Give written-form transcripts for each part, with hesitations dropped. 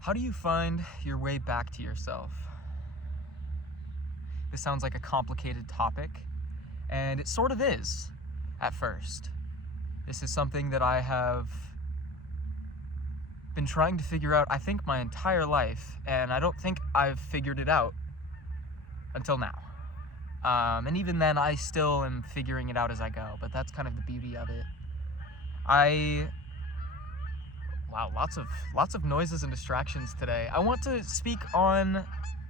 How do you find your way back to yourself? This sounds like a complicated topic, and it sort of is at first. This is something that I have been trying to figure out, I think, my entire life, and I don't think I've figured it out until now. And even then, I still am figuring it out as I go, but that's kind of the beauty of it. Wow, lots of noises and distractions today. I want to speak on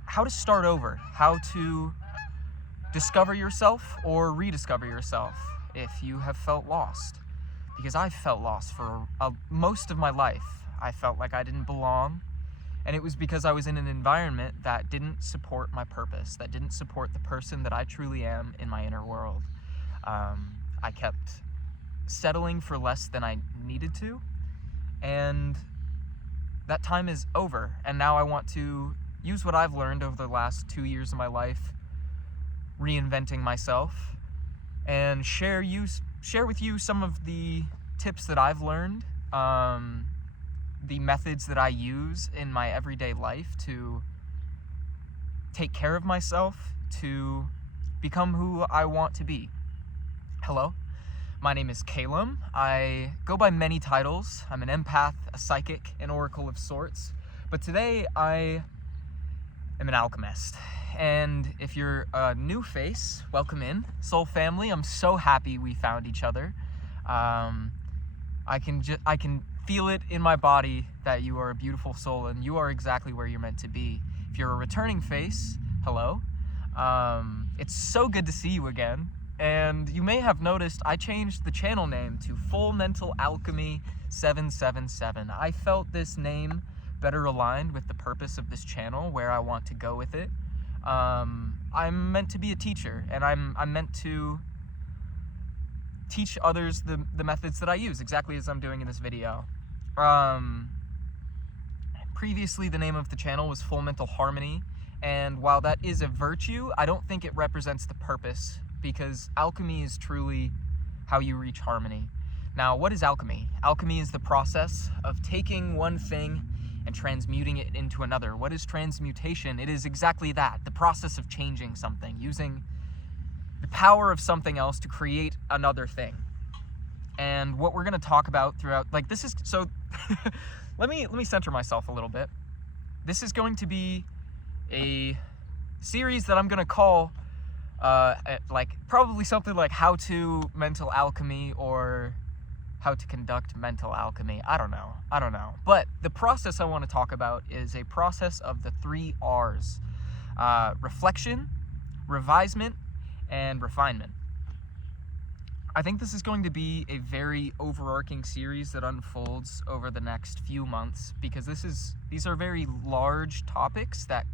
how to start over, how to discover yourself or rediscover yourself if you have felt lost. Because I felt lost for most of my life. I felt like I didn't belong, and it was because I was in an environment that didn't support my purpose, that didn't support the person that I truly am in my inner world. I kept settling for less than I needed to, and that time is over, and now I want to use what I've learned over the last 2 years of my life, reinventing myself, and share with you some of the tips that I've learned, the methods that I use in my everyday life to take care of myself, to become who I want to be. Hello, my name is Calum. I go by many titles. I'm an empath, a psychic, an oracle of sorts, but today I am an alchemist. And if you're a new face, welcome in, soul family. I'm so happy we found each other. I can feel it in my body that you are a beautiful soul and you are exactly where you're meant to be. If you're a returning face, hello. It's so good to see you again. And you may have noticed I changed the channel name to Full Mental Alchemy 777. I felt this name better aligned with the purpose of this channel, where I want to go with it. I'm meant to be a teacher, and I'm meant to teach others the methods that I use, exactly as I'm doing in this video. Previously, the name of the channel was Full Mental Harmony, and while that is a virtue, I don't think it represents the purpose, because alchemy is truly how you reach harmony. Now, what is alchemy? Alchemy is the process of taking one thing and transmuting it into another. What is transmutation? It is exactly that, the process of changing something, using the power of something else to create another thing. And what we're going to talk about throughout, let me center myself a little bit. This is going to be a series that I'm going to call probably something like How to Mental Alchemy or How to Conduct Mental Alchemy. I don't know. But the process I want to talk about is a process of the 3 R's. Reflection, revisement, and refinement. I think this is going to be a very overarching series that unfolds over the next few months, because these are very large topics that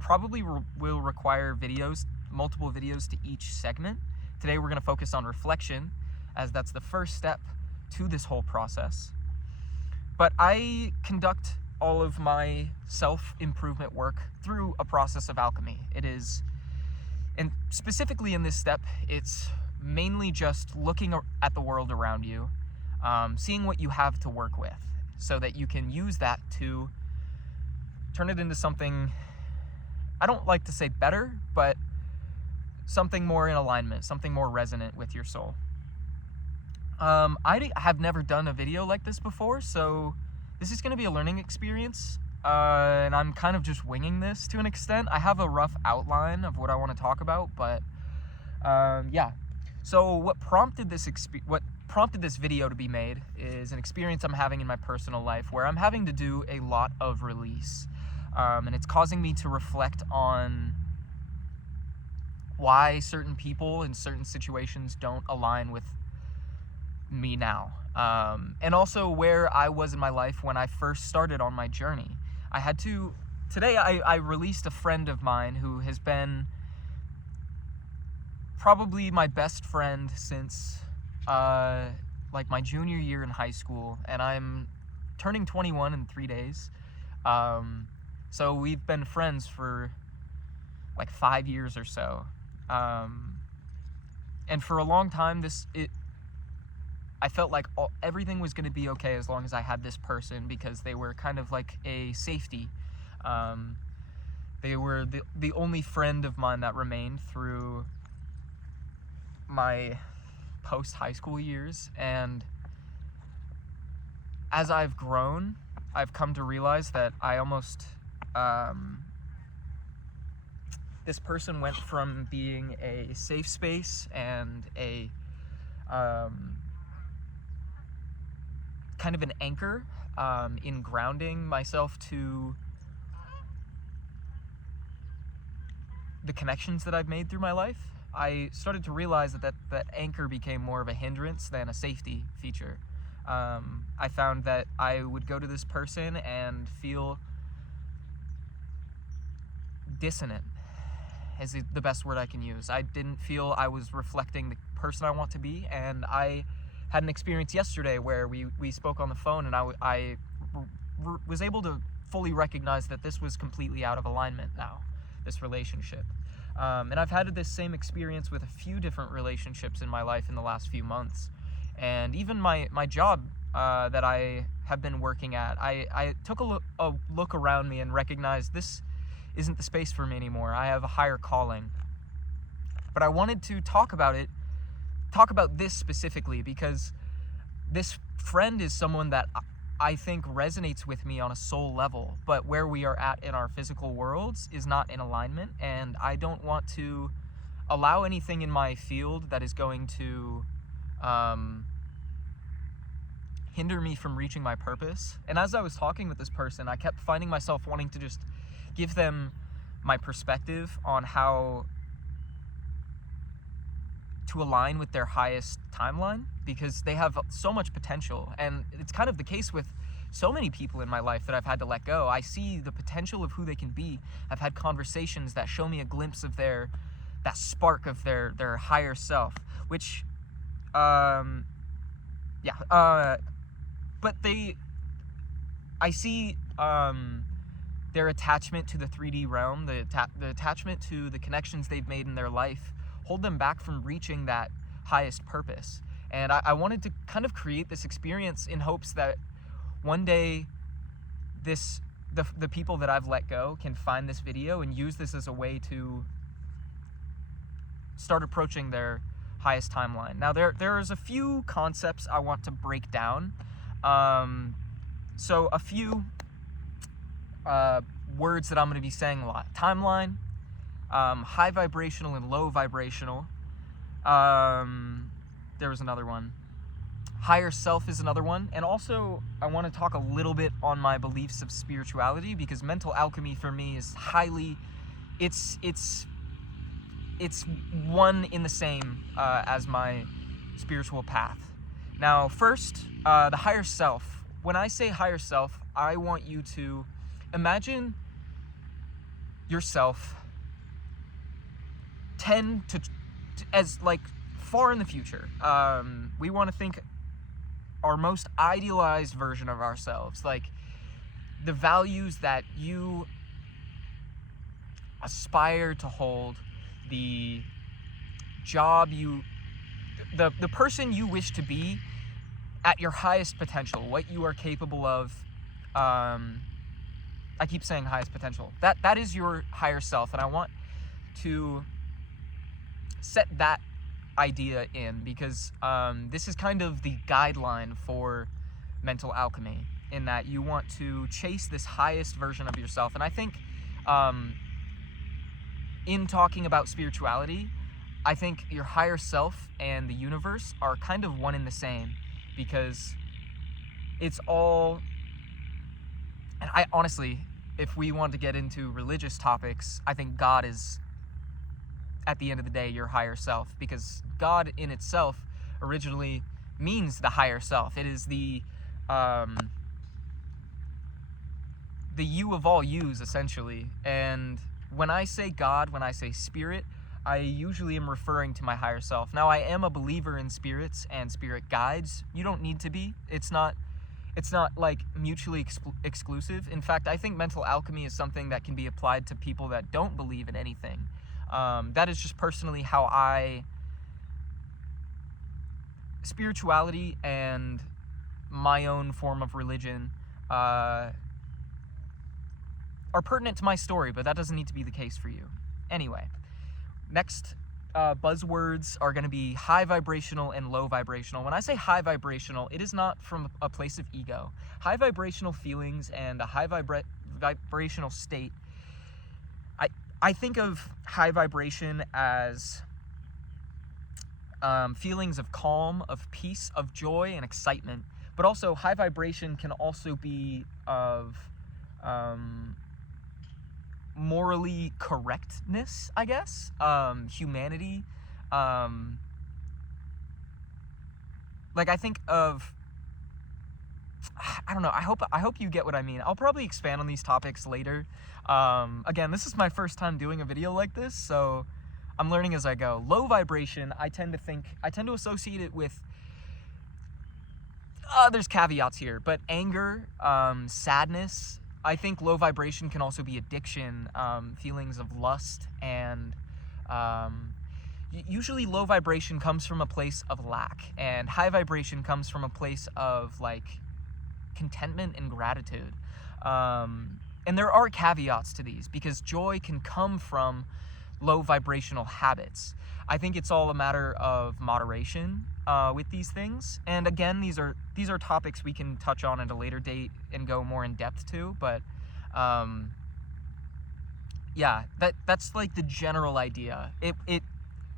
probably will require multiple videos to each segment. Today we're going to focus on reflection, as that's the first step to this whole process. But I conduct all of my self-improvement work through a process of alchemy. And specifically in this step, it's mainly just looking at the world around you, seeing what you have to work with, so that you can use that to turn it into something, I don't like to say better, but something more in alignment, something more resonant with your soul. I have never done a video like this before, so this is going to be a learning experience, and I'm kind of just winging this to an extent. I have a rough outline of what I want to talk about, but yeah. So what prompted this video to be made is an experience I'm having in my personal life, where I'm having to do a lot of release, and it's causing me to reflect on why certain people in certain situations don't align with me now, and also where I was in my life when I first started on my journey. Today I released a friend of mine who has been probably my best friend since my junior year in high school, and I'm turning 21 in 3 days. So we've been friends for like 5 years or so. And for a long time, I felt like everything was going to be okay as long as I had this person, because they were kind of like a safety. They were the only friend of mine that remained through my post-high school years. And as I've grown, I've come to realize that I almost... this person went from being a safe space and a kind of an anchor in grounding myself to the connections that I've made through my life. I started to realize that anchor became more of a hindrance than a safety feature. I found that I would go to this person and feel dissonant, is the best word I can use. I didn't feel I was reflecting the person I want to be, and I had an experience yesterday where we spoke on the phone, and I was able to fully recognize that this was completely out of alignment now, this relationship. And I've had this same experience with a few different relationships in my life in the last few months. And even my job that I have been working at, I took a look around me and recognized this isn't the space for me anymore. I have a higher calling. But I wanted to talk about this specifically, because this friend is someone that I think resonates with me on a soul level, but where we are at in our physical worlds is not in alignment, and I don't want to allow anything in my field that is going to hinder me from reaching my purpose. And as I was talking with this person, I kept finding myself wanting to just give them my perspective on how to align with their highest timeline, because they have so much potential. And it's kind of the case with so many people in my life that I've had to let go. I see the potential of who they can be. I've had conversations that show me a glimpse of that spark of their higher self, which but I see their attachment to the 3D realm, the attachment to the connections they've made in their life, hold them back from reaching that highest purpose. And I wanted to kind of create this experience in hopes that one day the people that I've let go can find this video and use this as a way to start approaching their highest timeline. Now there is a few concepts I want to break down. So a few words that I'm going to be saying a lot: timeline, high vibrational and low vibrational. There was another one. Higher self is another one. And also I want to talk a little bit on my beliefs of spirituality, because mental alchemy for me is highly, it's one in the same as my spiritual path. Now first, the higher self. When I say higher self, I want you to imagine yourself 10 to as like far in the future. We want to think our most idealized version of ourselves, like the values that you aspire to hold, the job the person you wish to be at your highest potential, what you are capable of. I keep saying highest potential. That is your higher self, and I want to set that idea in, because this is kind of the guideline for mental alchemy, in that you want to chase this highest version of yourself. And I think in talking about spirituality, I think your higher self and the universe are kind of one in the same, because it's all... And I honestly, if we want to get into religious topics, I think God is, at the end of the day, your higher self, because God in itself originally means the higher self. It is the you of all yous, essentially. And when I say God, when I say spirit, I usually am referring to my higher self. Now, I am a believer in spirits and spirit guides. You don't need to be. It's not like mutually exclusive. In fact, I think mental alchemy is something that can be applied to people that don't believe in anything. That is just personally how I spirituality and my own form of religion are pertinent to my story, but that doesn't need to be the case for you. Anyway, next buzzwords are going to be high vibrational and low vibrational. When I say high vibrational, it is not from a place of ego. High vibrational feelings and a high vibrational state, I think of high vibration as feelings of calm, of peace, of joy, and excitement. But also, high vibration can also be of morally correctness, I guess, humanity. Like, I think of, I don't know, I hope you get what I mean. I'll probably expand on these topics later. Again, this is my first time doing a video like this, so I'm learning as I go. Low vibration, I tend to associate it with, there's caveats here, but anger, sadness. I think low vibration can also be addiction, feelings of lust, and usually low vibration comes from a place of lack, and high vibration comes from a place of like contentment and gratitude. And there are caveats to these, because joy can come from low vibrational habits. I think it's all a matter of moderation with these things. And again, these are topics we can touch on at a later date and go more in depth to. But yeah, that's like the general idea. It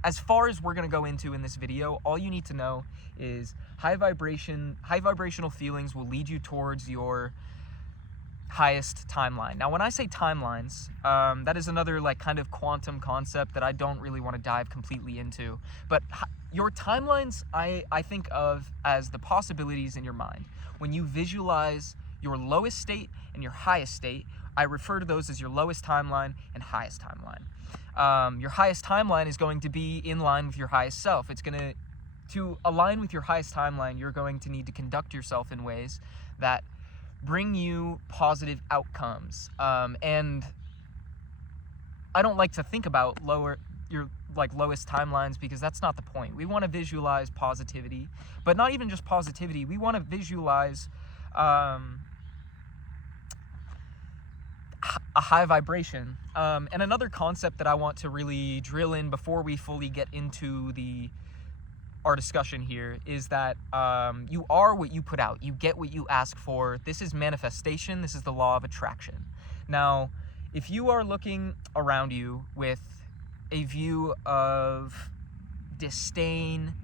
as far as we're gonna go into in this video, all you need to know is high vibrational feelings will lead you towards your highest timeline. Now, when I say timelines, that is another like kind of quantum concept that I don't really want to dive completely into. But your timelines, I think of as the possibilities in your mind. When you visualize your lowest state and your highest state, I refer to those as your lowest timeline and highest timeline. Your highest timeline is going to be in line with your highest self. It's going to align with your highest timeline, you're going to need to conduct yourself in ways that bring you positive outcomes. And I don't like to think about your lowest timelines, because that's not the point. We want to visualize positivity, but not even just positivity. We want to visualize a high vibration. And another concept that I want to really drill in before we fully get into our discussion here is that you are what you put out. You get what you ask for. This is manifestation. This is the law of attraction. Now, if you are looking around you with a view of disdain,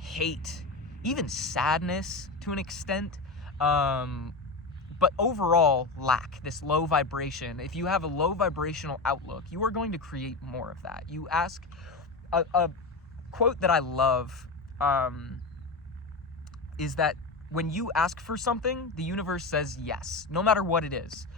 hate, even sadness to an extent, but overall lack, this low vibration, if you have a low vibrational outlook, you are going to create more of that. You ask a quote that I love is that when you ask for something, the universe says yes, no matter what it is.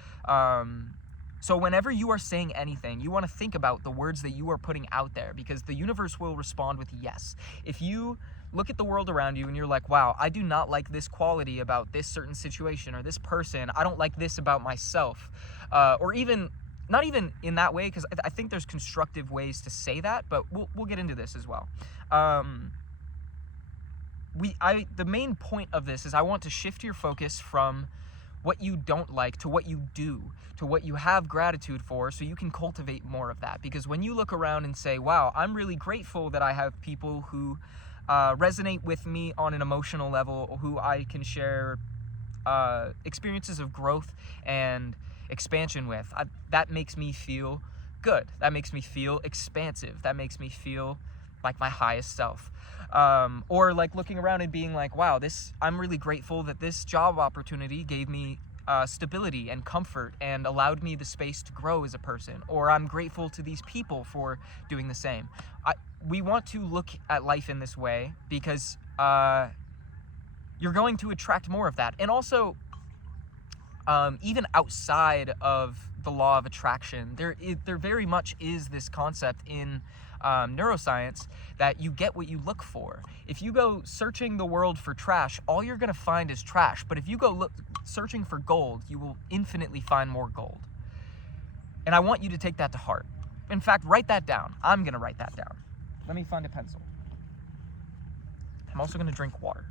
So whenever you are saying anything, you want to think about the words that you are putting out there, because the universe will respond with yes. If you look at the world around you and you're like, wow, I do not like this quality about this certain situation or this person, I don't like this about myself, or even not even in that way, because I think there's constructive ways to say that, but we'll get into this as well. The main point of this is I want to shift your focus from what you don't like to what you do, to what you have gratitude for, so you can cultivate more of that. Because when you look around and say, wow, I'm really grateful that I have people who resonate with me on an emotional level, who I can share experiences of growth and expansion with, that makes me feel good. That makes me feel expansive. That makes me feel like my highest self. Or like looking around and being like, wow, I'm really grateful that this job opportunity gave me stability and comfort and allowed me the space to grow as a person. Or I'm grateful to these people for doing the same. We want to look at life in this way, because you're going to attract more of that. And also, even outside of the law of attraction, there very much is this concept in neuroscience that you get what you look for. If you go searching the world for trash, all you're going to find is trash. But if you go searching for gold, you will infinitely find more gold. And I want you to take that to heart. In fact, write that down. I'm going to write that down. Let me find a pencil. I'm also going to drink water.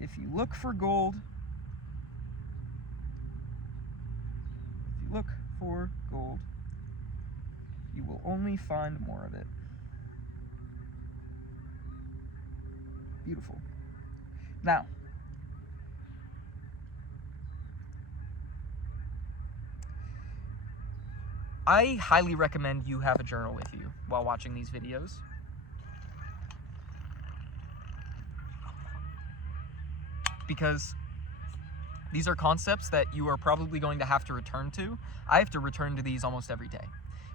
If you look for gold, you will only find more of it. Beautiful. Now, I highly recommend you have a journal with you while watching these videos. Because these are concepts that you are probably going to have to return to. I have to return to these almost every day,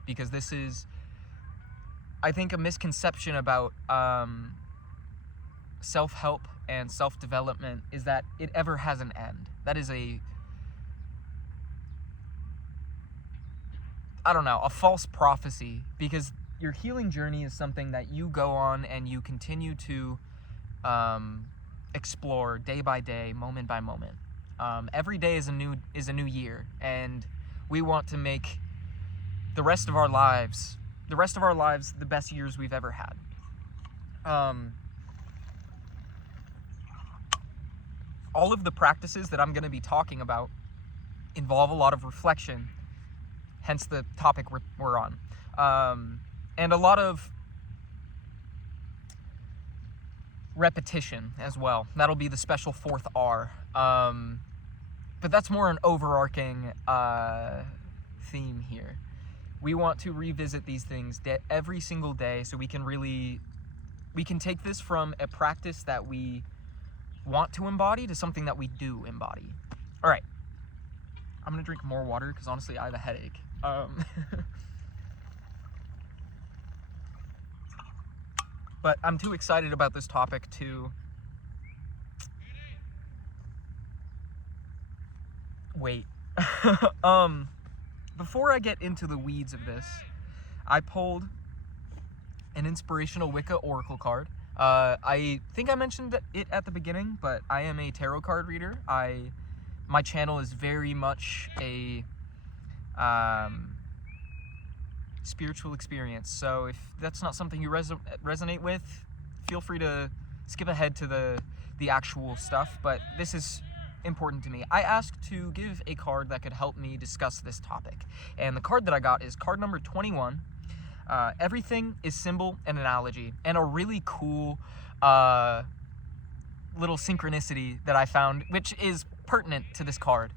because this is, I think, a misconception about self-help and self-development is that it ever has an end. That is a false prophecy, because your healing journey is something that you go on and you continue to explore day by day, moment by moment. Every day is a new year, and we want to make the rest of our lives the best years we've ever had. All of the practices that I'm going to be talking about involve a lot of reflection, hence the topic we're on, and a lot of repetition as well. That'll be the special fourth R. But that's more an overarching theme here. We want to revisit these things every single day, so we can take this from a practice that we want to embody to something that we do embody. All right, I'm gonna drink more water because honestly I have a headache. But I'm too excited about this topic to wait. Before I get into the weeds of this, I pulled an inspirational Wicca oracle card. I think I mentioned it at the beginning, but I am a tarot card reader. My channel is very much a spiritual experience, so if that's not something you resonate with, feel free to skip ahead to the actual stuff, but this is important to me. I asked to give a card that could help me discuss this topic, and the card that I got is card number 21. Everything is symbol and analogy, and a really cool little synchronicity that I found, which is pertinent to this card,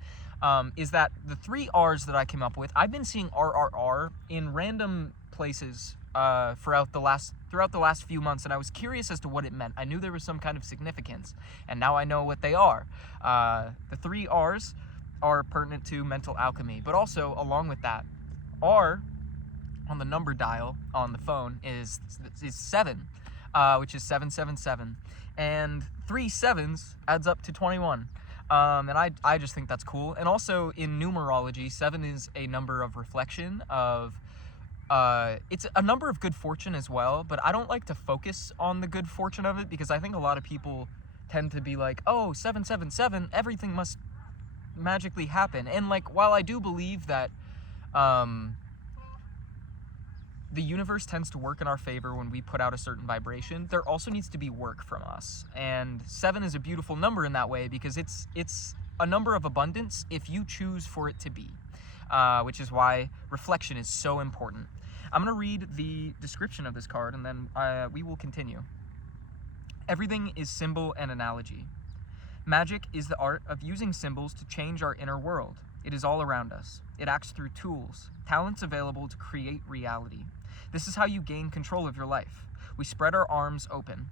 is that the 3 R's that I came up with, I've been seeing RRR in random places throughout the last few months, and I was curious as to what it meant. I knew there was some kind of significance, and now I know what they are. The 3 R's are pertinent to mental alchemy, but also along with that, R on the number dial on the phone is 7, which is 777, and 3 7s adds up to 21. And I just think that's cool. And also in numerology, 7 is a number of reflection, it's a number of good fortune as well, but I don't like to focus on the good fortune of it, because I think a lot of people tend to be like, oh, 777, everything must magically happen. And like, while I do believe that the universe tends to work in our favor when we put out a certain vibration, there also needs to be work from us. And 7 is a beautiful number in that way, because it's a number of abundance if you choose for it to be, which is why reflection is so important. I'm going to read the description of this card, and then we will continue. Everything is symbol and analogy. Magic is the art of using symbols to change our inner world. It is all around us. It acts through tools, talents available to create reality. This is how you gain control of your life. We spread our arms, open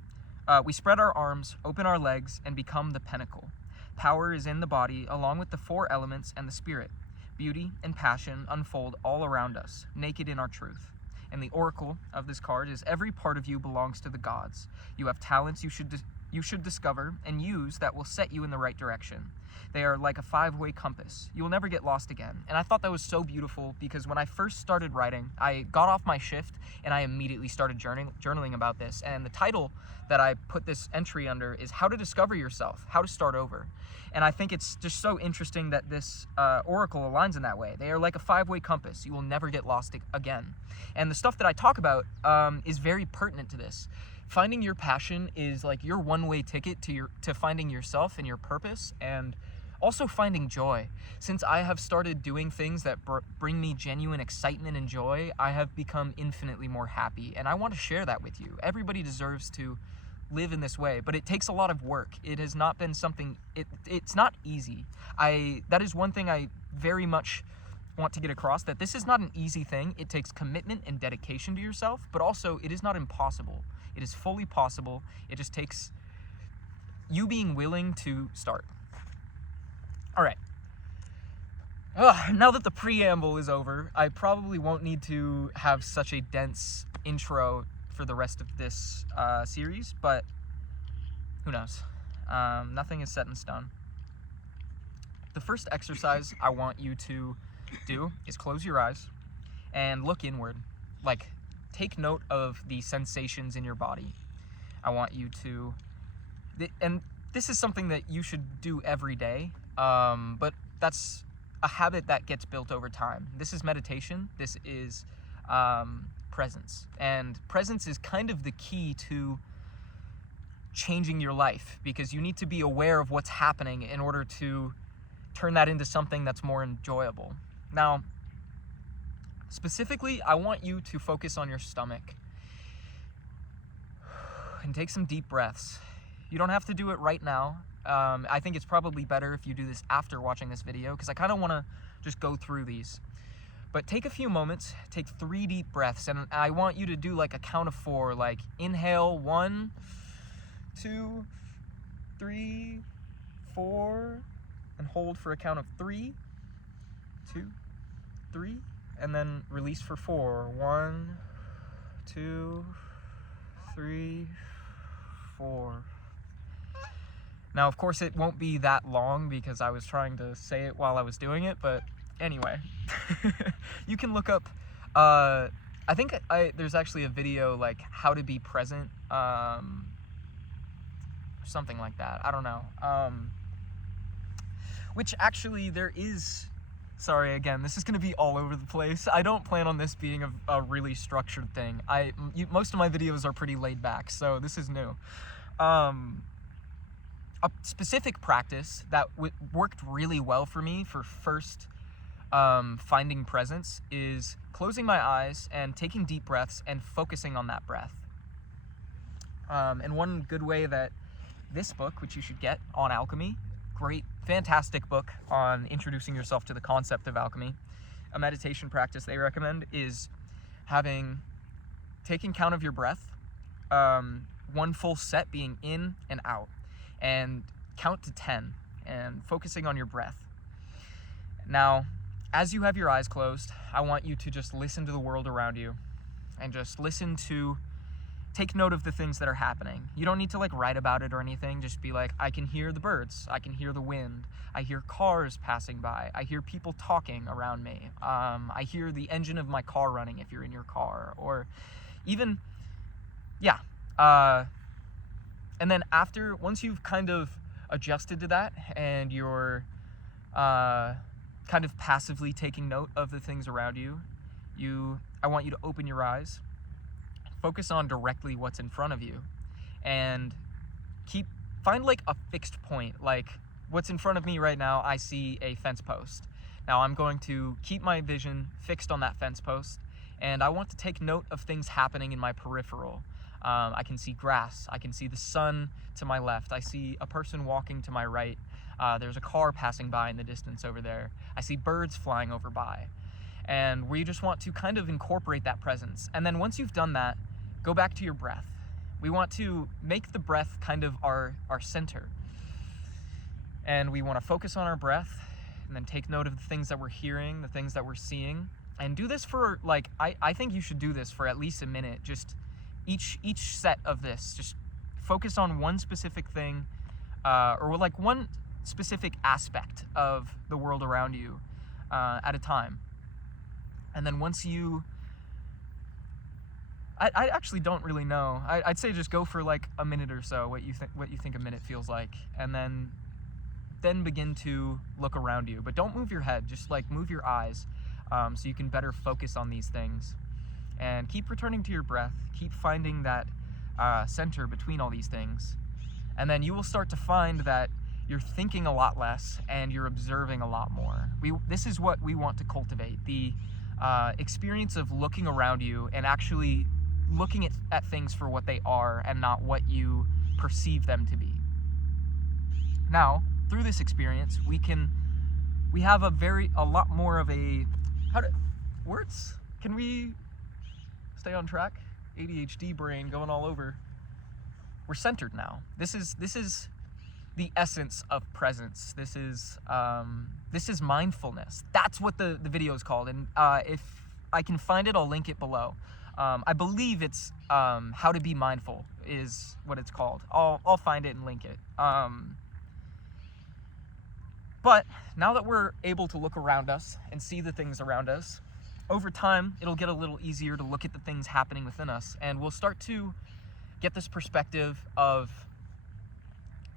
our legs, and become the pinnacle. Power is in the body, along with the 4 elements and the spirit. Beauty and passion unfold all around us, naked in our truth. And the oracle of this card is every part of you belongs to the gods. You have talents you you should discover and use that will set you in the right direction. They are like a 5-way compass. You will never get lost again. And I thought that was so beautiful because when I first started writing, I got off my shift and I immediately started journaling about this. And the title that I put this entry under is How to Discover Yourself, How to Start Over. And I think it's just so interesting that this oracle aligns in that way. They are like a 5-way compass. You will never get lost again. And the stuff that I talk about is very pertinent to this. Finding your passion is like your one-way ticket to finding yourself and your purpose, and also finding joy. Since I have started doing things that bring me genuine excitement and joy, I have become infinitely more happy, and I want to share that with you. Everybody deserves to live in this way, but it takes a lot of work. It has not been something, it's not easy. That is one thing I very much want to get across, that this is not an easy thing. It takes commitment and dedication to yourself, but also it is not impossible. It is fully possible. It just takes you being willing to start. All right. Now that the preamble is over, I probably won't need to have such a dense intro for the rest of this series, but who knows? Nothing is set in stone. The first exercise I want you to do is close your eyes and look inward. Like, take note of the sensations in your body. I want you to, and this is something that you should do every day, but that's a habit that gets built over time. This is meditation. This is presence. And presence is kind of the key to changing your life, because you need to be aware of what's happening in order to turn that into something that's more enjoyable. Now, specifically, I want you to focus on your stomach and take some deep breaths. You don't have to do it right now. I think it's probably better if you do this after watching this video, because I kind of want to just go through these. But take a few moments, take 3 deep breaths, and I want you to do like a count of 4, like inhale 1, 2, 3, 4, and hold for a count of 3, 2, 3, and then release for 4, 1, 2, 3, 4. Now, of course, it won't be that long because I was trying to say it while I was doing it, but anyway, you can look up, I think there's actually a video like how to be present, something like that, I don't know, which actually there is, sorry again, this is going to be all over the place. I don't plan on this being a really structured thing. Most of my videos are pretty laid back, so this is new. A specific practice that worked really well for me for first finding presence is closing my eyes and taking deep breaths and focusing on that breath. And one good way that this book, which you should get, on Alchemy, great, fantastic book on introducing yourself to the concept of alchemy, a meditation practice they recommend is taking count of your breath, one full set being in and out, and count to 10 and focusing on your breath. Now, as you have your eyes closed, I want you to just listen to the world around you and just take note of the things that are happening. You don't need to like write about it or anything. Just be like, I can hear the birds. I can hear the wind. I hear cars passing by. I hear people talking around me. I hear the engine of my car running if you're in your car, or even, yeah. And then once you've kind of adjusted to that and you're kind of passively taking note of the things around you, I want you to open your eyes, focus on directly what's in front of you, and find like a fixed point. Like what's in front of me right now, I see a fence post. Now I'm going to keep my vision fixed on that fence post, and I want to take note of things happening in my peripheral. I can see grass, I can see the sun to my left, I see a person walking to my right, there's a car passing by in the distance over there, I see birds flying over by. And we just want to kind of incorporate that presence. And then once you've done that, go back to your breath. We want to make the breath kind of our center. And we want to focus on our breath and then take note of the things that we're hearing, the things that we're seeing. And do this for I think you should do this for at least a minute. Just each set of this, just focus on one specific thing, or like one specific aspect of the world around you at a time. And then once you, I actually don't really know. I'd say just go for like a minute or so, what you think a minute feels like, and then begin to look around you. But don't move your head, just like move your eyes, so you can better focus on these things. And keep returning to your breath, keep finding that center between all these things. And then you will start to find that you're thinking a lot less and you're observing a lot more. This is what we want to cultivate, the experience of looking around you and actually looking at things for what they are and not what you perceive them to be. Now, through this experience, we have a lot more of a, can we stay on track? ADHD brain going all over. We're centered now. This is the essence of presence. This is mindfulness. That's what the video is called. And if I can find it, I'll link it below. I believe it's How to Be Mindful is what it's called. I'll find it and link it. But now that we're able to look around us and see the things around us, over time, it'll get a little easier to look at the things happening within us, and we'll start to get this perspective of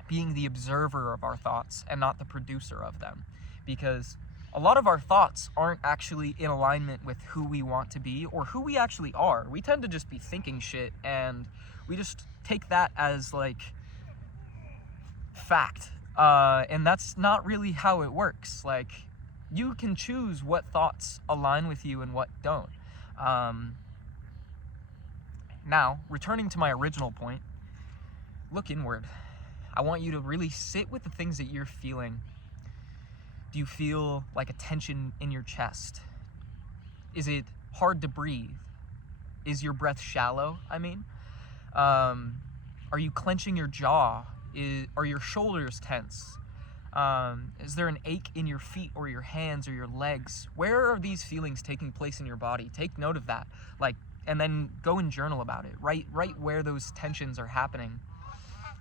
being the observer of our thoughts and not the producer of them. Because a lot of our thoughts aren't actually in alignment with who we want to be or who we actually are. We tend to just be thinking shit, and we just take that as like fact. And that's not really how it works. Like, you can choose what thoughts align with you and what don't. Now, returning to my original point, look inward. I want you to really sit with the things that you're feeling. Do you feel like a tension in your chest? Is it hard to breathe? Is your breath shallow, Are you clenching your jaw? Are your shoulders tense? Is there an ache in your feet or your hands or your legs? Where are these feelings taking place in your body? Take note of that. And then go and journal about it. Write where those tensions are happening.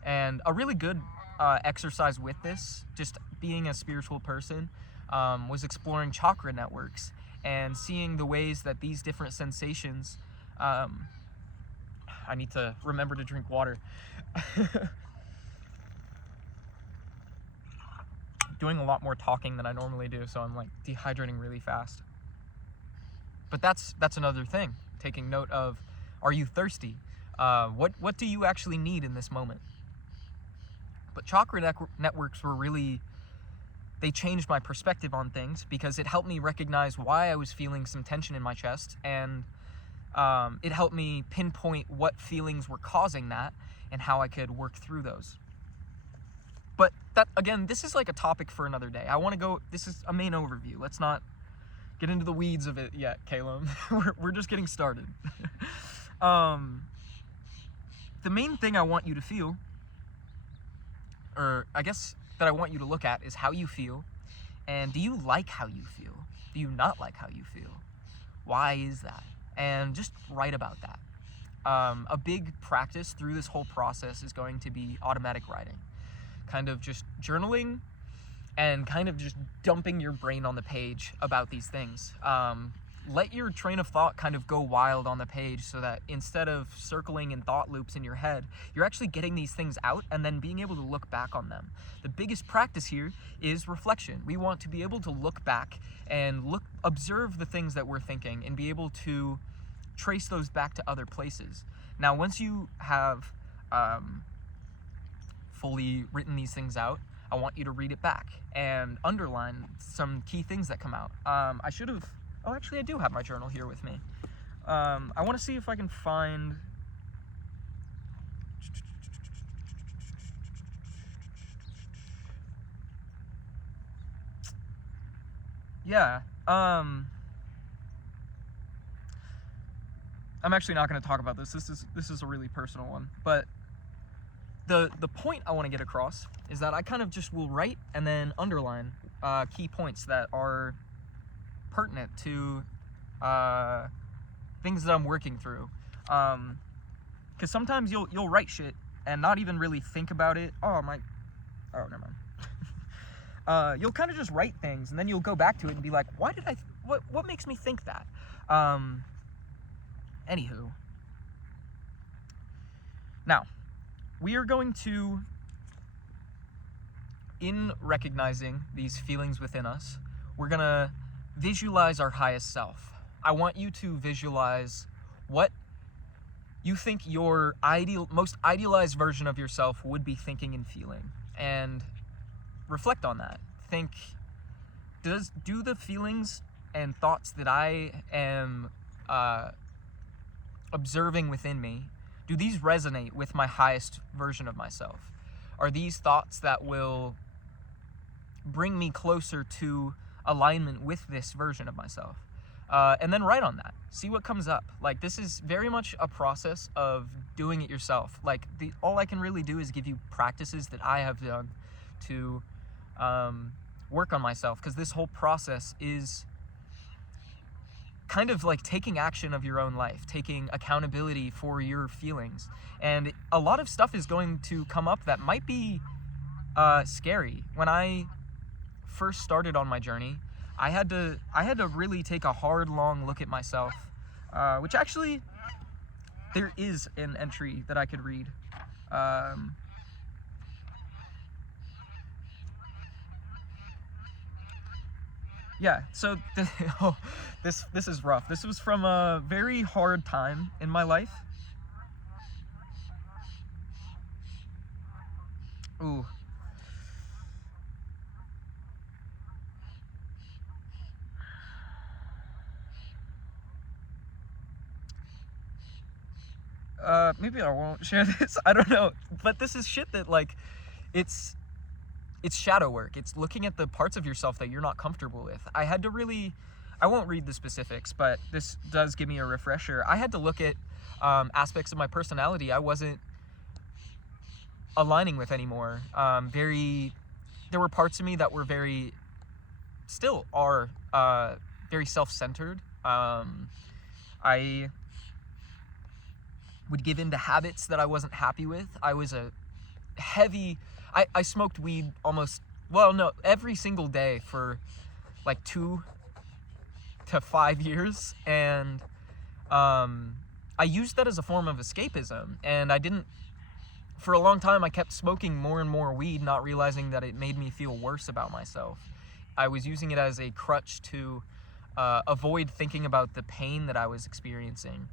And a really good exercise with this, just being a spiritual person, was exploring chakra networks and seeing the ways that these different sensations, I need to remember to drink water. Doing a lot more talking than I normally do, so I'm like dehydrating really fast. But that's another thing. Taking note of, are you thirsty? What do you actually need in this moment? But chakra networks were really, they changed my perspective on things because it helped me recognize why I was feeling some tension in my chest, and it helped me pinpoint what feelings were causing that and how I could work through those. But that, again, this is like a topic for another day. This is a main overview. Let's not get into the weeds of it yet, Caleb. We're just getting started. The main thing I want you to feel, or I guess that I want you to look at, is how you feel. And do you like how you feel? Do you not like how you feel? Why is that? And just write about that. A big practice through this whole process is going to be automatic writing. Kind of just journaling and kind of just dumping your brain on the page about these things. Let your train of thought kind of go wild on the page so that instead of circling in thought loops in your head, you're actually getting these things out and then being able to look back on them. The biggest practice here is reflection. We want to be able to look back and observe the things that we're thinking and be able to trace those back to other places. Now, once you have fully written these things out, I want you to read it back and underline some key things that come out. I do have my journal here with me. I want to see if I can find, I'm actually not going to talk about this. This is a really personal one, but the point I want to get across is that I kind of just will write and then underline key points that are pertinent to things that I'm working through. Because sometimes you'll write shit and not even really think about it. Oh, never mind. You'll kind of just write things, and then you'll go back to it and be like, what makes me think that? Anywho. Now, we are going to, in recognizing these feelings within us, we're going to visualize our highest self. I want you to visualize what you think your most idealized version of yourself would be thinking and feeling, and reflect on that. Think, do the feelings and thoughts that I am observing within me, do these resonate with my highest version of myself? Are these thoughts that will bring me closer to alignment with this version of myself? And then write on that. See what comes up. Like, this is very much a process of doing it yourself. Like, all I can really do is give you practices that I have done to work on myself, because this whole process is kind of like taking action of your own life, taking accountability for your feelings. And a lot of stuff is going to come up that might be scary. When I first started on my journey, I had to really take a hard, long look at myself, which actually, there is an entry that I could read. Yeah, so this is rough. This was from a very hard time in my life. Ooh. Maybe I won't share this. I don't know. But this is shit that, like, it's shadow work. It's looking at the parts of yourself that you're not comfortable with. I had to really, I won't read the specifics, but this does give me a refresher. I had to look at aspects of my personality I wasn't aligning with anymore. There were parts of me that were still are very self-centered. I would give into habits that I wasn't happy with. I was I smoked weed every single day for like 2 to 5 years, and I used that as a form of escapism. And for a long time I kept smoking more and more weed, not realizing that it made me feel worse about myself. I was using it as a crutch to avoid thinking about the pain that I was experiencing.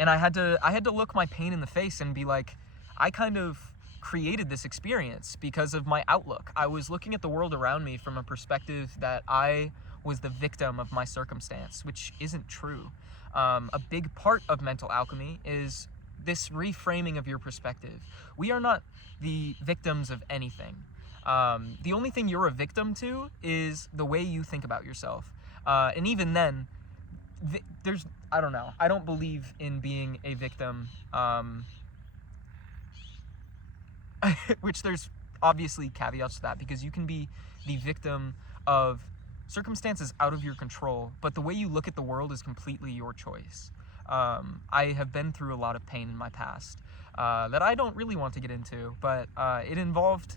And I had to look my pain in the face and be like, I kind of created this experience because of my outlook. I was looking at the world around me from a perspective that I was the victim of my circumstance, which isn't true. A big part of mental alchemy is this reframing of your perspective. We are not the victims of anything. The only thing you're a victim to is the way you think about yourself. And even then, I don't know. I don't believe in being a victim, which there's obviously caveats to that, because you can be the victim of circumstances out of your control, but the way you look at the world is completely your choice. I have been through a lot of pain in my past that I don't really want to get into, but it involved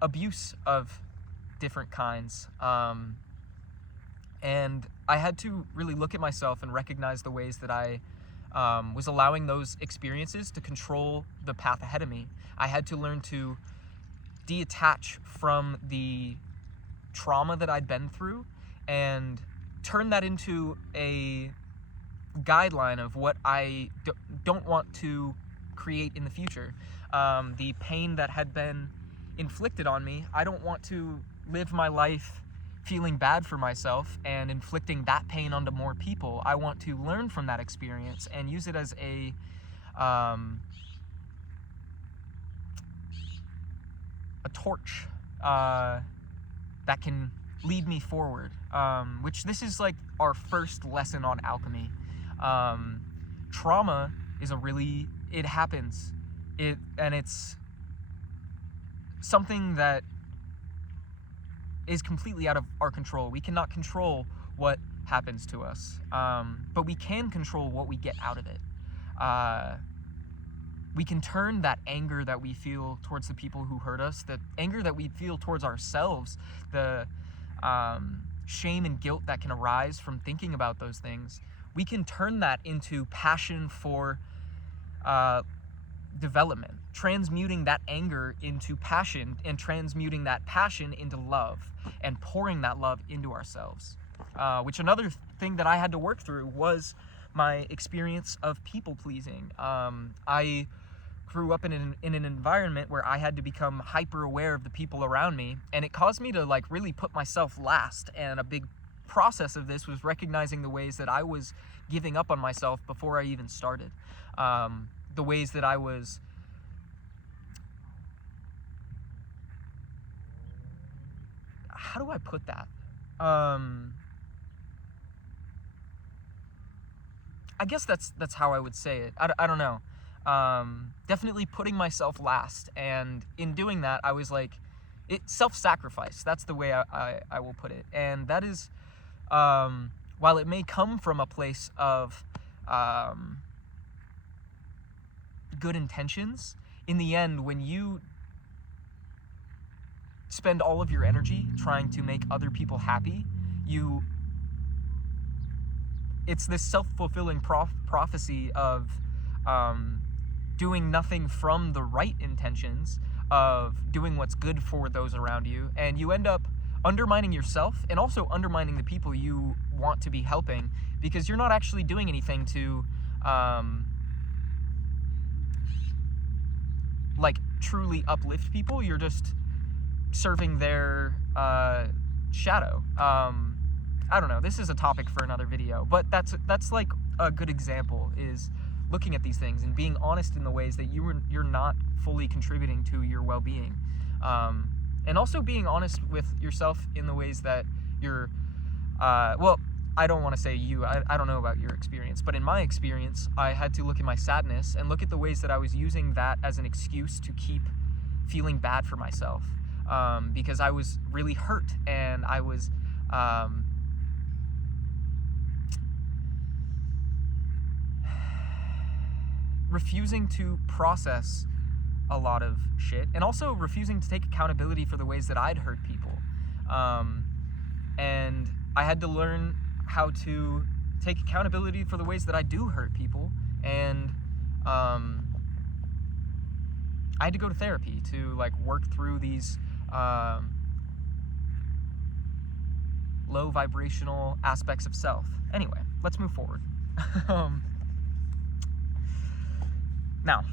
abuse of different kinds. And I had to really look at myself and recognize the ways that I was allowing those experiences to control the path ahead of me. I had to learn to detach from the trauma that I'd been through and turn that into a guideline of what I don't want to create in the future. The pain that had been inflicted on me, I don't want to live my life feeling bad for myself and inflicting that pain onto more people. I want to learn from that experience and use it as a torch that can lead me forward, which this is like our first lesson on alchemy. Trauma is it happens, and it's something that is completely out of our control. We cannot control what happens to us, but we can control what we get out of it. we can turn that anger that we feel towards the people who hurt us, the anger that we feel towards ourselves, the shame and guilt that can arise from thinking about those things, we can turn that into passion for development, transmuting that anger into passion, and transmuting that passion into love, and pouring that love into ourselves. Which another thing that I had to work through was my experience of people pleasing. I grew up in an environment where I had to become hyper aware of the people around me, and it caused me to like really put myself last. And a big process of this was recognizing the ways that I was giving up on myself before I even started. The ways that I was how do I put that? I guess that's how I would say it. I don't know. Definitely putting myself last, and in doing that, I was like, self-sacrifice. That's the way I will put it. And that is, while it may come from a place of good intentions, in the end, when you spend all of your energy trying to make other people happy, it's this self-fulfilling prophecy of doing nothing from the right intentions, of doing what's good for those around you, and you end up undermining yourself and also undermining the people you want to be helping, because you're not actually doing anything to like truly uplift people. You're just serving their shadow. I don't know, this is a topic for another video, but that's like a good example, is looking at these things and being honest in the ways that you're not fully contributing to your well-being, and also being honest with yourself in the ways that you're well, I don't want to say you, I don't know about your experience, but in my experience, I had to look at my sadness and look at the ways that I was using that as an excuse to keep feeling bad for myself, because I was really hurt, and I was refusing to process a lot of shit, and also refusing to take accountability for the ways that I'd hurt people. And I had to learn how to take accountability for the ways that I do hurt people, and I had to go to therapy to like work through these low vibrational aspects of self. Anyway, let's move forward. Now,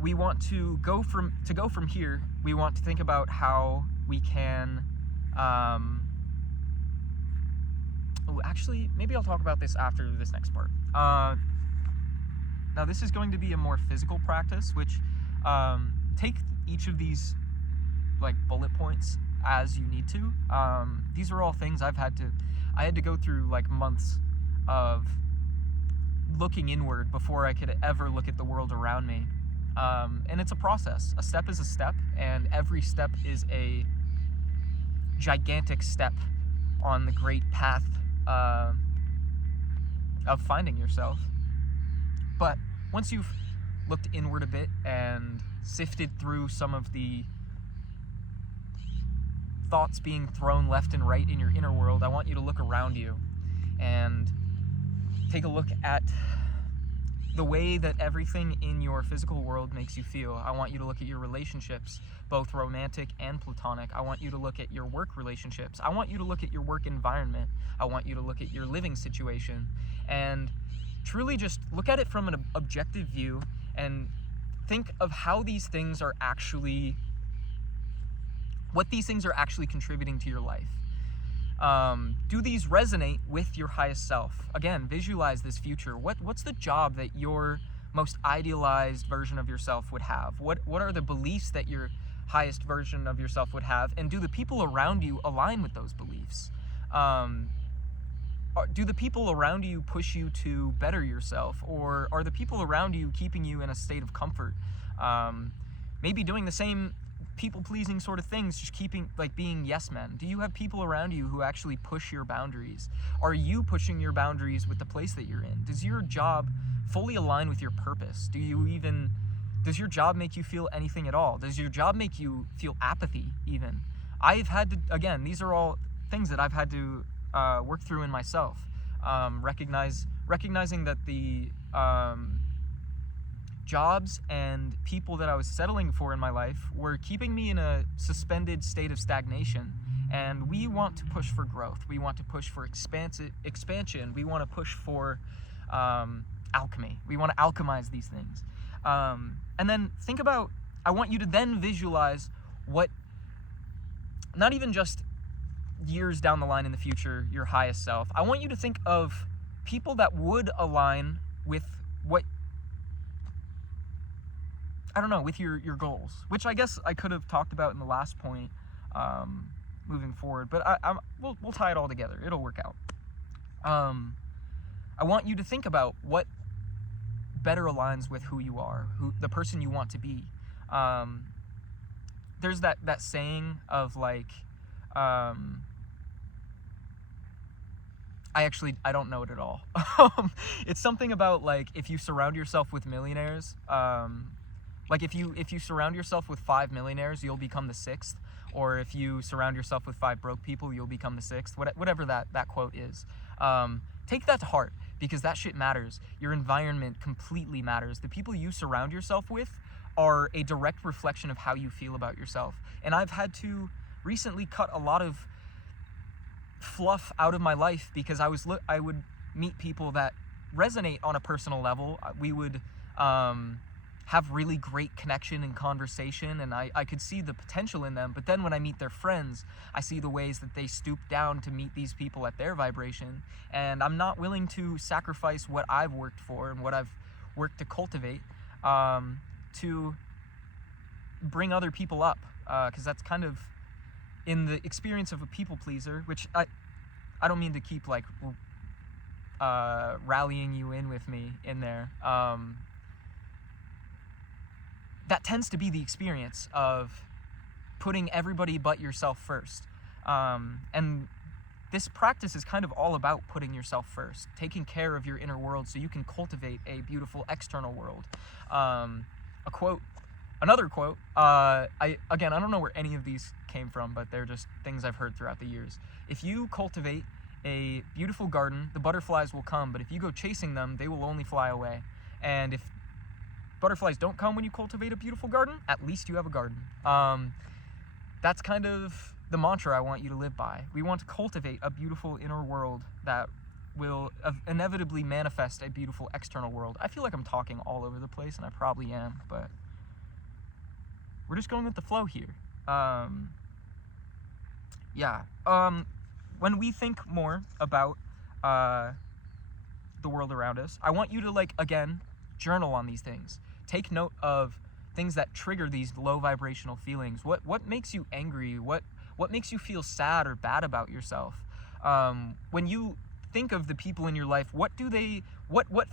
we want to go from here. We want to think about how we can. Actually, maybe I'll talk about this after this next part. Now, this is going to be a more physical practice, which take each of these like bullet points as you need to. These are all things I had to go through like months of looking inward before I could ever look at the world around me. And it's a process. A step is a step, and every step is a gigantic step on the great path of finding yourself. But once you've looked inward a bit and sifted through some of the thoughts being thrown left and right in your inner world, I want you to look around you and take a look at the way that everything in your physical world makes you feel. I want you to look at your relationships, both romantic and platonic. I want you to look at your work relationships. I want you to look at your work environment. I want you to look at your living situation, and truly just look at it from an objective view and think of how these things are actually, what these things are actually contributing to your life. Do these resonate with your highest self? Again, visualize this future. What's the job that your most idealized version of yourself would have? What are the beliefs that your highest version of yourself would have? And do the people around you align with those beliefs? Do the people around you push you to better yourself? Or are the people around you keeping you in a state of comfort? Maybe doing the same people-pleasing sort of things, just being yes men. Do you have people around you who actually push your boundaries? Are you pushing your boundaries with the place that you're in? Does your job fully align with your purpose? Does your job make you feel anything at all? Does your job make you feel apathy even? I've had to, again, these are all things that I've had to work through in myself. Recognizing that the jobs and people that I was settling for in my life were keeping me in a suspended state of stagnation. And we want to push for growth. We want to push for expansion. We want to push for alchemy. We want to alchemize these things. And then think about, I want you to then visualize what, not even just years down the line in the future, your highest self. I want you to think of people that would align with what, I don't know, with your goals, which I guess I could have talked about in the last point moving forward, but we'll tie it all together. It'll work out. I want you to think about what better aligns with who you are, the person you want to be. There's that saying of like, I don't know it at all. It's something about like, if you surround yourself with millionaires, like if you surround yourself with 5 millionaires, you'll become the 6th. Or if you surround yourself with 5 broke people, you'll become the 6th. Whatever that quote is. Take that to heart, because that shit matters. Your environment completely matters. The people you surround yourself with are a direct reflection of how you feel about yourself. And I've had to recently cut a lot of fluff out of my life because I would meet people that resonate on a personal level. We would have really great connection and conversation, and I could see the potential in them. But then when I meet their friends, I see the ways that they stoop down to meet these people at their vibration, and I'm not willing to sacrifice what I've worked for and what I've worked to cultivate to bring other people up, because that's kind of in the experience of a people pleaser, which I don't mean to keep like rallying you in with me in there. That tends to be the experience of putting everybody but yourself first. And this practice is kind of all about putting yourself first, taking care of your inner world so you can cultivate a beautiful external world. Another quote, I don't know where any of these came from, but they're just things I've heard throughout the years. If you cultivate a beautiful garden, the butterflies will come, but if you go chasing them, they will only fly away. And if butterflies don't come when you cultivate a beautiful garden, at least you have a garden. That's kind of the mantra I want you to live by. We want to cultivate a beautiful inner world that will inevitably manifest a beautiful external world. I feel like I'm talking all over the place, and I probably am, but we're just going with the flow here. When we think more about the world around us, I want you to, like, again, journal on these things. Take note of things that trigger these low vibrational feelings. What makes you angry? What makes you feel sad or bad about yourself? When you think of the people in your life, what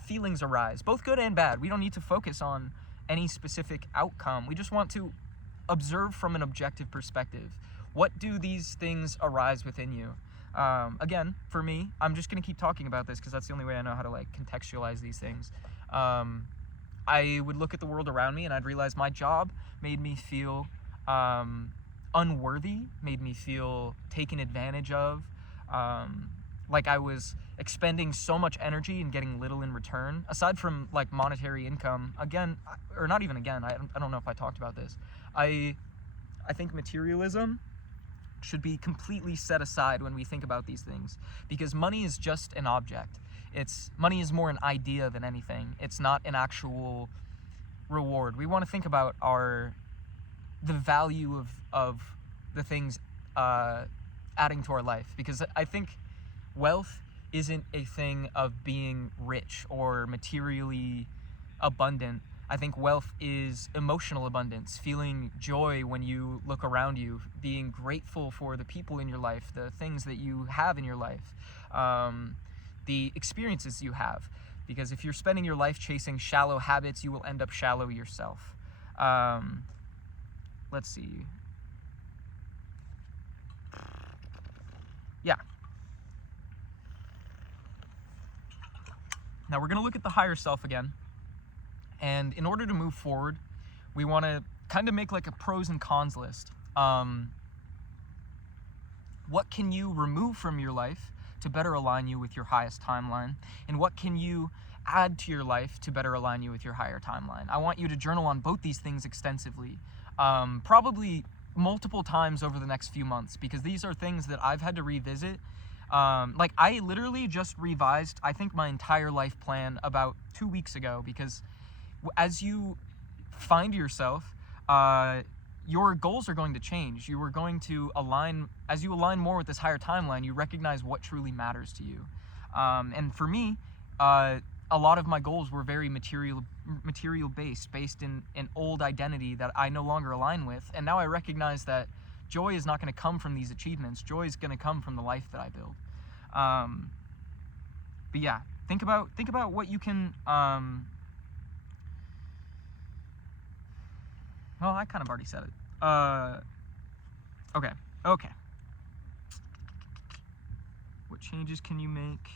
feelings arise? Both good and bad. We don't need to focus on any specific outcome. We just want to observe from an objective perspective. What do these things arise within you? Again, for me, I'm just going to keep talking about this because that's the only way I know how to like contextualize these things. I would look at the world around me and I'd realize my job made me feel unworthy, made me feel taken advantage of, like I was expending so much energy and getting little in return. Aside from like monetary income, again, or not even again, I don't know if I talked about this. I think materialism should be completely set aside when we think about these things, because money is just an object. Money is more an idea than anything. It's not an actual reward. We want to think about the value of the things adding to our life, because I think wealth isn't a thing of being rich or materially abundant. I think wealth is emotional abundance, feeling joy when you look around you, being grateful for the people in your life, the things that you have in your life, the experiences you have. Because if you're spending your life chasing shallow habits, you will end up shallow yourself. Let's see. Yeah. Now we're going to look at the higher self again. And in order to move forward, we want to kind of make like a pros and cons list. What can you remove from your life to better align you with your highest timeline? And what can you add to your life to better align you with your higher timeline? I want you to journal on both these things extensively, probably multiple times over the next few months, because these are things that I've had to revisit. Like I literally just revised, I think, my entire life plan about 2 weeks ago, because as you find yourself, your goals are going to change. You are going to align, as you align more with this higher timeline, you recognize what truly matters to you. And for me, a lot of my goals were very material based in an old identity that I no longer align with. And now I recognize that joy is not going to come from these achievements. Joy is going to come from the life that I build. But yeah, think about what you can, well, I kind of already said it. Okay. What changes can you make?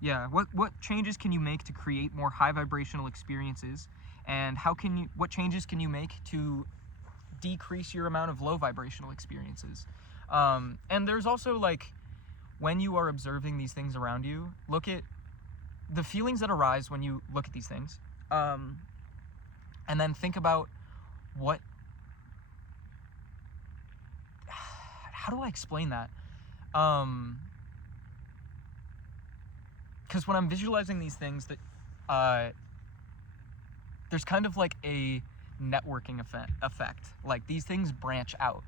Yeah, what changes can you make to create more high vibrational experiences? And what changes can you make to decrease your amount of low vibrational experiences? And there's also, like, when you are observing these things around you, look at the feelings that arise when you look at these things. And then think about how do I explain that? Because when I'm visualizing these things, that there's kind of like a networking effect. Like, these things branch out,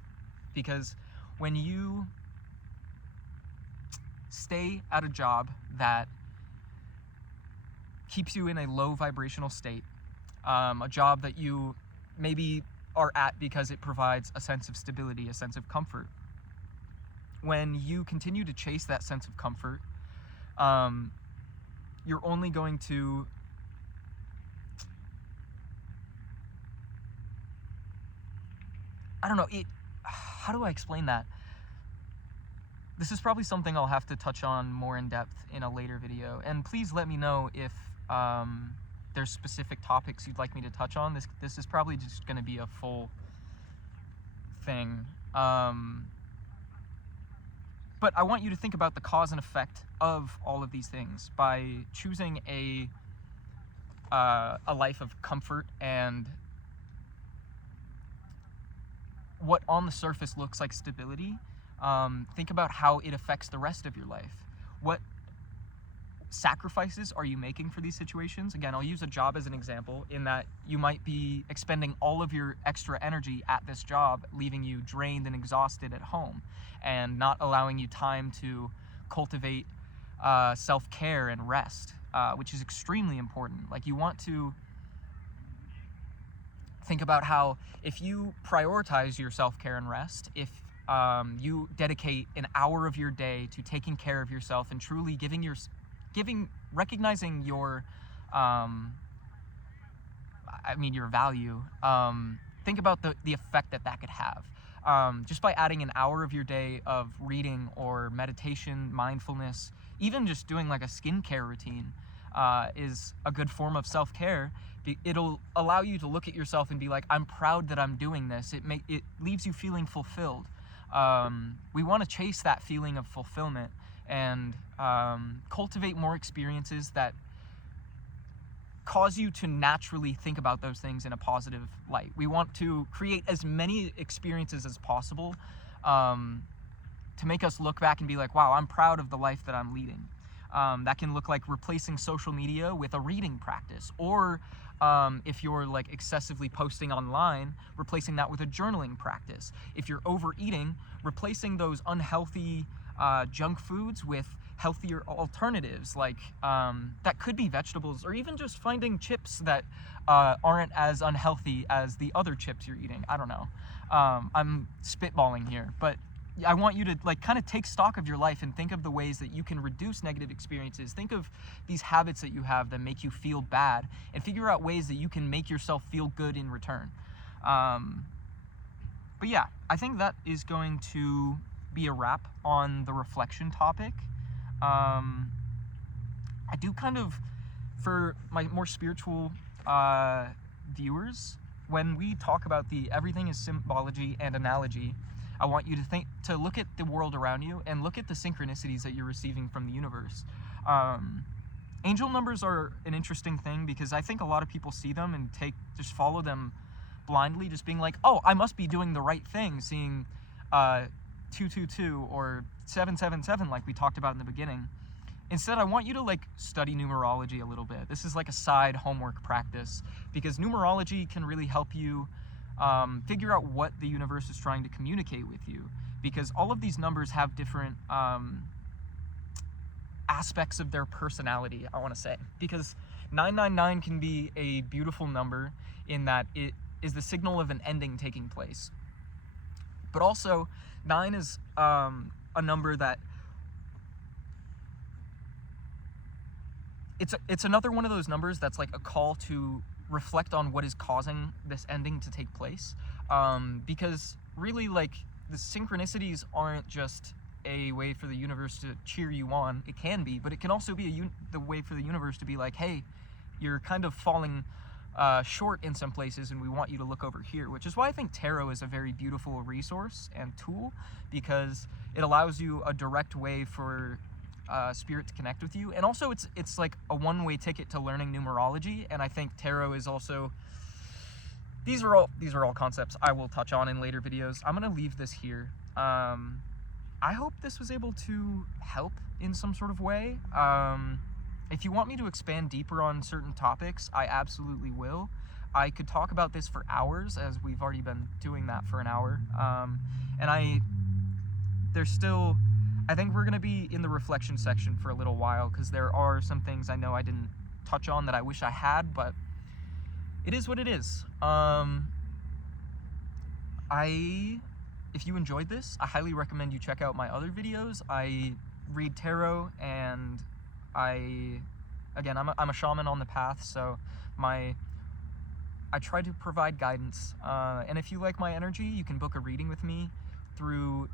because when you stay at a job that keeps you in a low vibrational state, a job that you maybe are at because it provides a sense of stability, a sense of comfort, when you continue to chase that sense of comfort, you're only going to how do I explain that? This is probably something I'll have to touch on more in depth in a later video, and please let me know if there's specific topics you'd like me to touch on. This is probably just going to be a full thing. But I want you to think about the cause and effect of all of these things by choosing a life of comfort and what on the surface looks like stability. Think about how it affects the rest of your life. What sacrifices are you making for these situations? Again, I'll use a job as an example, in that you might be expending all of your extra energy at this job, leaving you drained and exhausted at home, and not allowing you time to cultivate self-care and rest, which is extremely important. Like, you want to think about how, if you prioritize your self-care and rest, if you dedicate an hour of your day to taking care of yourself and truly recognizing your your value, think about the effect that could have. Just by adding an hour of your day of reading or meditation, mindfulness, even just doing like a skincare routine, is a good form of self-care. It'll allow you to look at yourself and be like, I'm proud that I'm doing this. It leaves you feeling fulfilled. We want to chase that feeling of fulfillment and cultivate more experiences that cause you to naturally think about those things in a positive light. We want to create as many experiences as possible to make us look back and be like, wow, I'm proud of the life that I'm leading. That can look like replacing social media with a reading practice, or if you're like excessively posting online, replacing that with a journaling practice. If you're overeating, replacing those unhealthy junk foods with healthier alternatives, like that could be vegetables, or even just finding chips that aren't as unhealthy as the other chips you're eating. I don't know. I'm spitballing here, but I want you to like kind of take stock of your life and think of the ways that you can reduce negative experiences. Think of these habits that you have that make you feel bad, and figure out ways that you can make yourself feel good in return. But yeah, I think that is going to be a wrap on the reflection topic. I do kind of, for my more spiritual viewers, when we talk about the everything is symbology and analogy, I want you to look at the world around you and look at the synchronicities that you're receiving from the universe. Angel numbers are an interesting thing because I think a lot of people see them and just follow them blindly, just being like, oh, I must be doing the right thing, seeing 222 or 777 like we talked about in the beginning. Instead, I want you to study numerology a little bit. This is like a side homework practice because numerology can really help you figure out what the universe is trying to communicate with you, because all of these numbers have different aspects of their personality, I want to say, because 999 can be a beautiful number in that it is the signal of an ending taking place. But also, 9 is a number that it's another one of those numbers that's like a call to reflect on what is causing this ending to take place, because really, the synchronicities aren't just a way for the universe to cheer you on. It can be, but it can also be the way for the universe to be like, hey, you're kind of falling short in some places and we want you to look over here, which is why I think tarot is a very beautiful resource and tool, because it allows you a direct way for spirit to connect with you, and also it's like a one-way ticket to learning numerology. And I think tarot is also, these are all concepts I will touch on in later videos. I'm gonna leave this here. I hope this was able to help in some sort of way. If you want me to expand deeper on certain topics, I absolutely will. I could talk about this for hours, as we've already been doing that for an hour. I think we're going to be in the reflection section for a little while, because there are some things I know I didn't touch on that I wish I had, but it is what it is. If you enjoyed this, I highly recommend you check out my other videos. I read tarot, and I'm a shaman on the path, so I try to provide guidance. And if you like my energy, you can book a reading with me through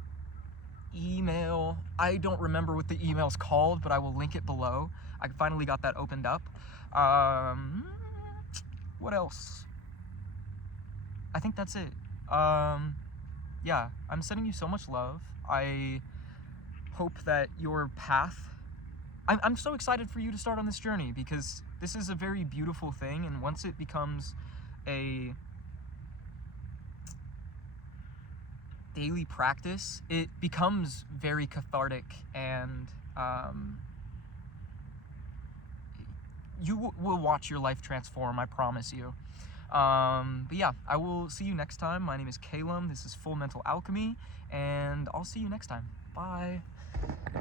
email. I don't remember what the email's called, but I will link it below. I finally got that opened up. What else? I think that's it. Yeah, I'm sending you so much love. I hope that your path... I'm so excited for you to start on this journey, because this is a very beautiful thing, and once it becomes a daily practice, it becomes very cathartic, and you will watch your life transform, I promise you. But yeah, I will see you next time. My name is Calum. This is Full Mental Alchemy, and I'll see you next time. Bye.